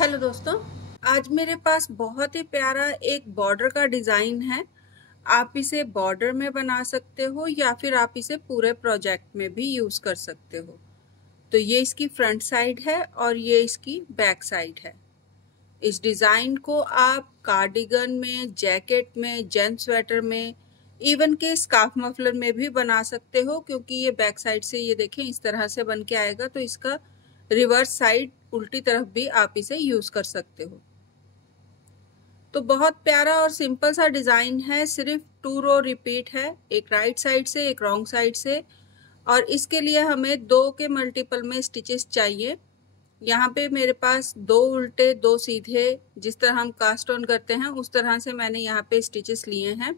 Hello दोस्तों, आज मेरे पास बहुत ही प्यारा एक बॉर्डर का डिज़ाइन है। आप इसे बॉर्डर में बना सकते हो या फिर आप इसे पूरे प्रोजेक्ट में भी यूज़ कर सकते हो। तो ये इसकी फ्रंट साइड है और ये इसकी बैक साइड है। इस डिज़ाइन को आप कार्डिगन में, जैकेट में, जेंट्स स्वेटर में, इवन के स्कार्फ मफलर में भी बना सकते हो, क्योंकि ये बैक साइड से ये देखें इस तरह से बन के आएगा। तो इसका रिवर्स साइड उल्टी तरफ भी आप इसे यूज कर सकते हो। तो बहुत प्यारा और सिंपल सा डिजाइन है, सिर्फ 2 रो रिपीट है, एक राइट साइड से एक रॉन्ग साइड से। और इसके लिए हमें 2 के मल्टीपल में स्टिचेस चाहिए। यहाँ पे मेरे पास 2 उल्टे 2 सीधे, जिस तरह हम कास्ट ऑन करते हैं उस तरह से मैंने यहाँ पे स्टिचेस लिए हैं।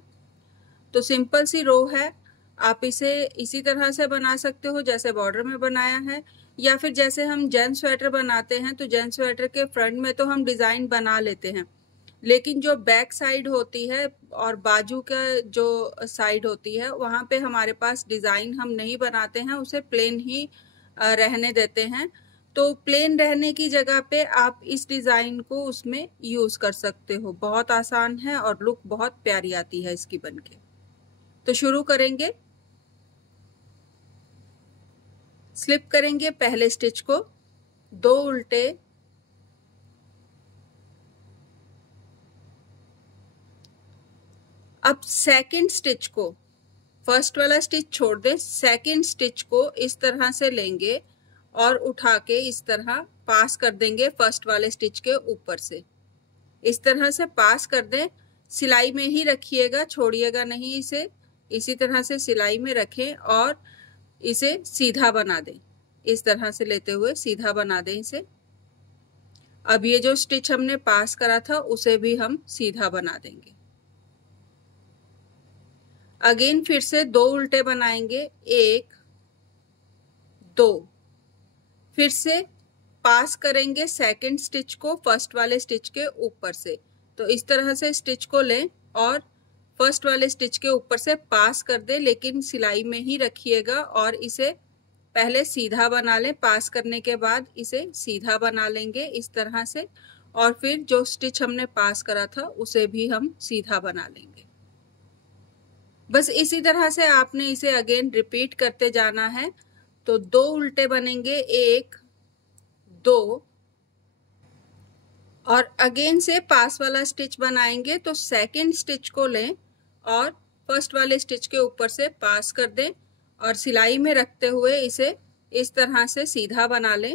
तो सिंपल सी रो है, आप इसे इसी तरह से बना सकते हो जैसे बॉर्डर में बनाया है, या फिर जैसे हम जेंट्स स्वेटर बनाते हैं तो जेंट्स स्वेटर के फ्रंट में तो हम डिज़ाइन बना लेते हैं, लेकिन जो बैक साइड होती है और बाजू का जो साइड होती है वहाँ पे हमारे पास डिज़ाइन हम नहीं बनाते हैं, उसे प्लेन ही रहने देते हैं। तो प्लेन रहने की जगह पे आप इस डिज़ाइन को उसमें यूज़ कर सकते हो। बहुत आसान है और लुक बहुत प्यारी आती है इसकी बनके। तो शुरू करेंगे। स्लिप करेंगे पहले स्टिच को, 2 उल्टे, अब सेकंड स्टिच को, फर्स्ट वाला स्टिच छोड़ दें, सेकंड स्टिच को इस तरह से लेंगे और उठा के इस तरह पास कर देंगे फर्स्ट वाले स्टिच के ऊपर से। इस तरह से पास कर दें, सिलाई में ही रखिएगा, छोड़िएगा नहीं इसे। इसी तरह से सिलाई में रखें और इसे सीधा बना दें। इस तरह से लेते हुए सीधा बना दें इसे। अब ये जो स्टिच हमने पास करा था उसे भी हम सीधा बना देंगे। अगेन फिर से 2 उल्टे बनाएंगे, 1 2, फिर से पास करेंगे सेकंड स्टिच को फर्स्ट वाले स्टिच के ऊपर से। तो इस तरह से स्टिच को लें और फर्स्ट वाले स्टिच के ऊपर से पास कर दें, लेकिन सिलाई में ही रखिएगा और इसे पहले सीधा बना लें। पास करने के बाद इसे सीधा बना लेंगे इस तरह से, और फिर जो स्टिच हमने पास करा था उसे भी हम सीधा बना लेंगे। बस इसी तरह से आपने इसे अगेन रिपीट करते जाना है। तो 2 उल्टे बनेंगे, 1 2, और अगेन से पास वाला स्टिच बनाएंगे। तो सेकंड स्टिच को लें और फर्स्ट वाले स्टिच के ऊपर से पास कर दें और सिलाई में रखते हुए इसे इस तरह से सीधा बना लें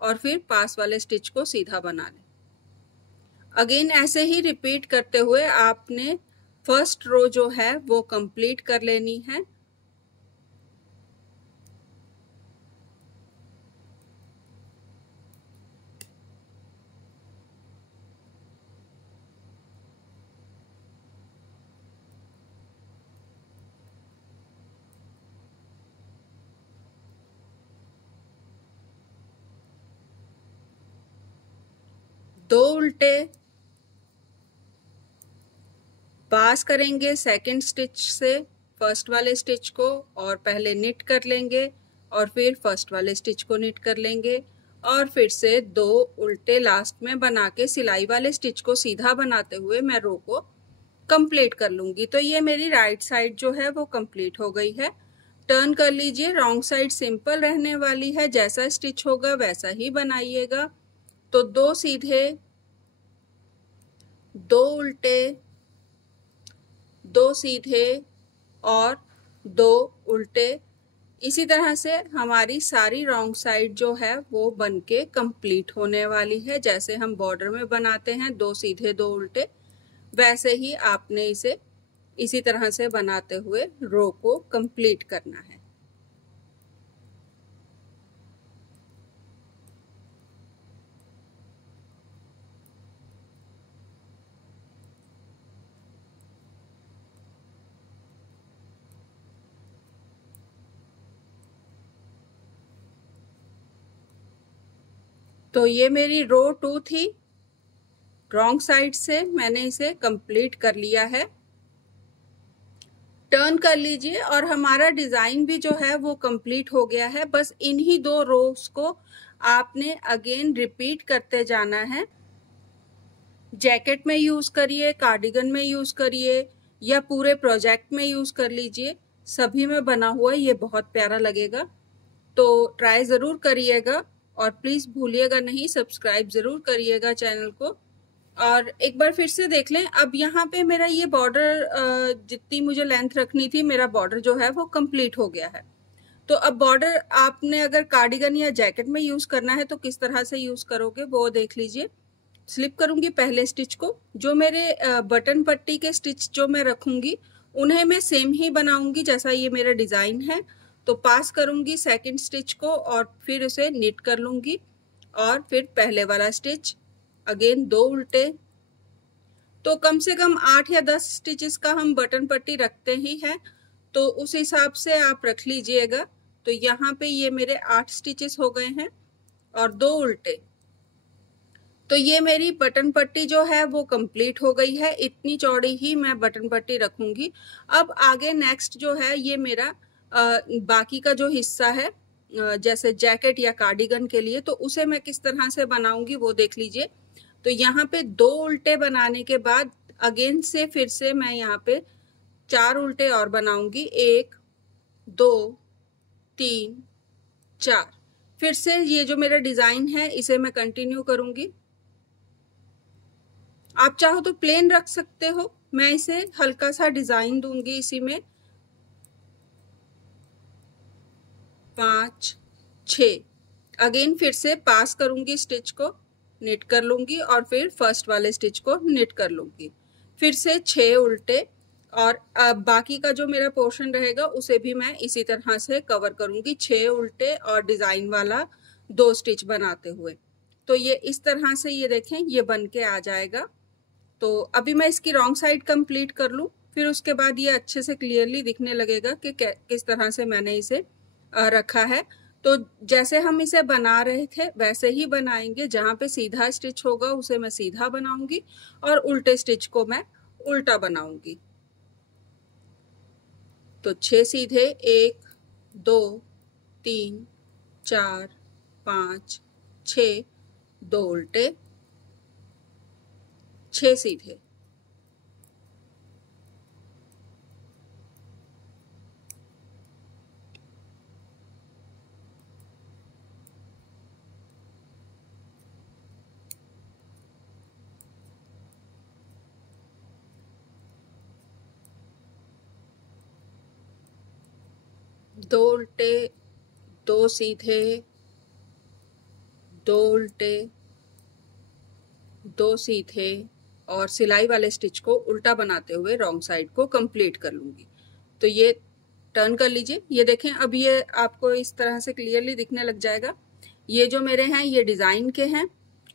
और फिर पास वाले स्टिच को सीधा बना लें। अगेन ऐसे ही रिपीट करते हुए आपने फर्स्ट रो जो है वो कंप्लीट कर लेनी है। दो उल्टे, पास करेंगे सेकंड स्टिच से फर्स्ट वाले स्टिच को और पहले निट कर लेंगे और फिर फर्स्ट वाले स्टिच को निट कर लेंगे और फिर से 2 उल्टे लास्ट में बना के सिलाई वाले स्टिच को सीधा बनाते हुए मैं रो को कंप्लीट कर लूंगी। तो ये मेरी राइट साइड जो है वो कंप्लीट हो गई है। टर्न कर लीजिए, रॉन्ग साइड सिंपल रहने वाली है, जैसा स्टिच होगा वैसा ही बनाइएगा। तो 2 सीधे, 2 उल्टे, 2 सीधे और 2 उल्टे। इसी तरह से हमारी सारी रॉन्ग साइड जो है वो बनके कंप्लीट होने वाली है। जैसे हम बॉर्डर में बनाते हैं 2 सीधे 2 उल्टे, वैसे ही आपने इसे इसी तरह से बनाते हुए रो को कंप्लीट करना है। तो ये मेरी रो 2 थी, रॉन्ग साइड से मैंने इसे कंप्लीट कर लिया है। टर्न कर लीजिए और हमारा डिजाइन भी जो है वो कंप्लीट हो गया है। बस इन्हीं 2 रोज को आपने अगेन रिपीट करते जाना है। जैकेट में यूज करिए, कार्डिगन में यूज करिए या पूरे प्रोजेक्ट में यूज कर लीजिए, सभी में बना हुआ ये बहुत प्यारा लगेगा। तो ट्राई जरूर करिएगा और प्लीज भूलिएगा नहीं, सब्सक्राइब जरूर करिएगा चैनल को। और एक बार फिर से देख लें, अब यहाँ पे मेरा ये बॉर्डर जितनी मुझे लेंथ रखनी थी, मेरा बॉर्डर जो है वो कंप्लीट हो गया है। तो अब बॉर्डर आपने अगर कार्डिगन या जैकेट में यूज करना है तो किस तरह से यूज करोगे वो देख लीजिए। स्लिप करूंगी पहले स्टिच को, जो मेरे बटन पट्टी के स्टिच जो मैं रखूंगी उन्हें मैं सेम ही बनाऊंगी जैसा ये मेरा डिजाइन है। तो पास करूंगी सेकंड स्टिच को और फिर उसे निट कर लूंगी और फिर पहले वाला स्टिच, अगेन 2 उल्टे। तो कम से कम 8 या 10 स्टिचेस का हम बटन पट्टी रखते ही हैं, तो उस हिसाब से आप रख लीजिएगा। तो यहाँ पे ये मेरे 8 स्टिचेस हो गए हैं और 2 उल्टे। तो ये मेरी बटन पट्टी जो है वो कंप्लीट हो गई है। इतनी चौड़ी ही मैं बटन पट्टी रखूंगी। अब आगे नेक्स्ट जो है ये मेरा बाकी का जो हिस्सा है, जैसे जैकेट या कार्डिगन के लिए, तो उसे मैं किस तरह से बनाऊंगी वो देख लीजिए। तो यहाँ पे 2 उल्टे बनाने के बाद अगेन से फिर से मैं यहाँ पे 4 उल्टे और बनाऊंगी। 1 2 3 4। फिर से ये जो मेरा डिजाइन है इसे मैं कंटिन्यू करूंगी। आप चाहो तो प्लेन रख सकते हो, मैं इसे हल्का सा डिजाइन दूंगी इसी में। 5 6। अगेन फिर से पास करूंगी स्टिच को, निट कर लूंगी और फिर फर्स्ट वाले स्टिच को निट कर लूंगी। फिर से 6 उल्टे और अब बाकी का जो मेरा पोर्शन रहेगा उसे भी मैं इसी तरह से कवर करूंगी, 6 उल्टे और डिजाइन वाला 2 स्टिच बनाते हुए। तो ये इस तरह से ये देखें ये बन के आ जाएगा। तो अभी मैं इसकी रॉन्ग साइड कंप्लीट कर लूं, फिर उसके बाद ये अच्छे से क्लियरली दिखने लगेगा कि किस तरह से मैंने इसे रखा है। तो जैसे हम इसे बना रहे थे वैसे ही बनाएंगे। जहां पे सीधा स्टिच होगा उसे मैं सीधा बनाऊंगी और उल्टे स्टिच को मैं उल्टा बनाऊंगी। तो 6 सीधे, 1 2 3 4 5 6, 2 उल्टे, 6 सीधे। दो उल्टे, 2 सीधे, 2 उल्टे, 2 सीधे और सिलाई वाले स्टिच को उल्टा बनाते हुए रॉन्ग साइड को कंप्लीट कर लूंगी। तो ये टर्न कर लीजिए, ये देखें अब ये आपको इस तरह से क्लियरली दिखने लग जाएगा। ये जो मेरे हैं ये डिजाइन के हैं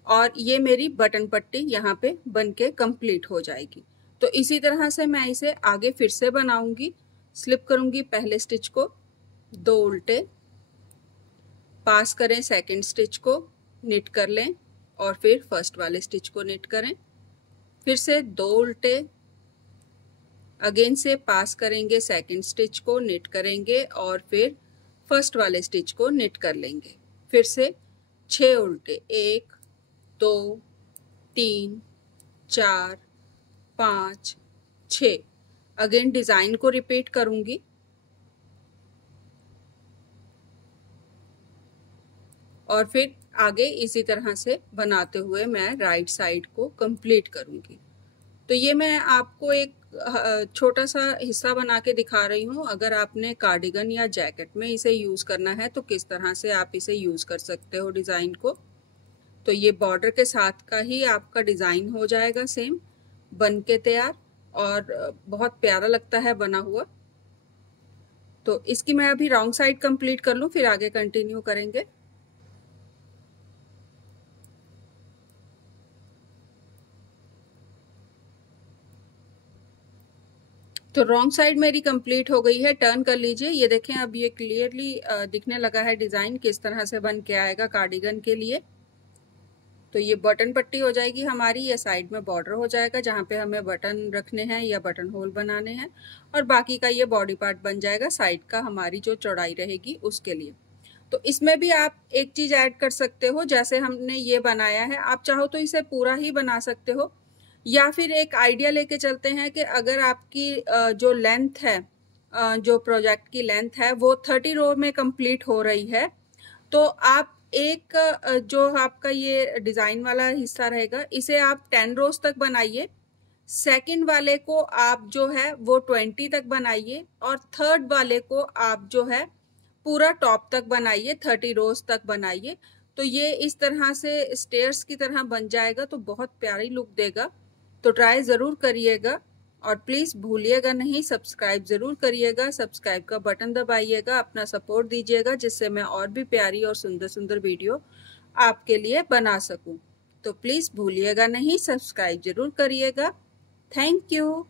और ये मेरी बटन पट्टी यहाँ पे बन के कंप्लीट हो जाएगी। तो इसी तरह से मैं इसे आगे फिर से बनाऊंगी। स्लिप करूंगी पहले स्टिच को, 2 उल्टे, पास करें सेकंड स्टिच को, निट कर लें और फिर फर्स्ट वाले स्टिच को निट करें। फिर से 2 उल्टे, अगेन से पास करेंगे सेकंड स्टिच को, निट करेंगे और फिर फर्स्ट वाले स्टिच को निट कर लेंगे। फिर से 6 उल्टे, 1 2 3 4 5 6। अगेन डिजाइन को रिपीट करूंगी और फिर आगे इसी तरह से बनाते हुए मैं राइट साइड को कंप्लीट करूंगी। तो ये मैं आपको एक छोटा सा हिस्सा बना के दिखा रही हूँ। अगर आपने कार्डिगन या जैकेट में इसे यूज करना है तो किस तरह से आप इसे यूज कर सकते हो डिजाइन को। तो ये बॉर्डर के साथ का ही आपका डिजाइन हो जाएगा सेम बन के तैयार और बहुत प्यारा लगता है बना हुआ। तो इसकी मैं अभी रॉन्ग साइड कंप्लीट कर लूँ फिर आगे कंटिन्यू करेंगे। तो रॉन्ग साइड मेरी कंप्लीट हो गई है, टर्न कर लीजिए। ये देखें अब ये क्लियरली दिखने लगा है डिजाइन किस तरह से बन के आएगा कार्डिगन के लिए। तो ये बटन पट्टी हो जाएगी हमारी, ये साइड में बॉर्डर हो जाएगा जहाँ पे हमें बटन रखने हैं या बटन होल बनाने हैं और बाकी का ये बॉडी पार्ट बन जाएगा साइड का हमारी जो चौड़ाई रहेगी उसके लिए। तो इसमें भी आप एक चीज ऐड कर सकते हो, जैसे हमने ये बनाया है, आप चाहो तो इसे पूरा ही बना सकते हो, या फिर एक आइडिया लेके चलते हैं कि अगर आपकी जो लेंथ है, जो प्रोजेक्ट की लेंथ है वो 30 रो में कंप्लीट हो रही है, तो आप एक जो आपका ये डिजाइन वाला हिस्सा रहेगा इसे आप 10 रोज तक बनाइए, सेकंड वाले को आप जो है वो 20 तक बनाइए, और थर्ड वाले को आप जो है पूरा टॉप तक बनाइए, 30 रोज तक बनाइए। तो ये इस तरह से स्टेयर्स की तरह बन जाएगा, तो बहुत प्यारी लुक देगा। तो ट्राई ज़रूर करिएगा, और प्लीज़ भूलिएगा नहीं, सब्सक्राइब ज़रूर करिएगा, सब्सक्राइब का बटन दबाइएगा, अपना सपोर्ट दीजिएगा, जिससे मैं और भी प्यारी और सुंदर सुंदर वीडियो आपके लिए बना सकूं। तो प्लीज़ भूलिएगा नहीं, सब्सक्राइब ज़रूर करिएगा। Thank you.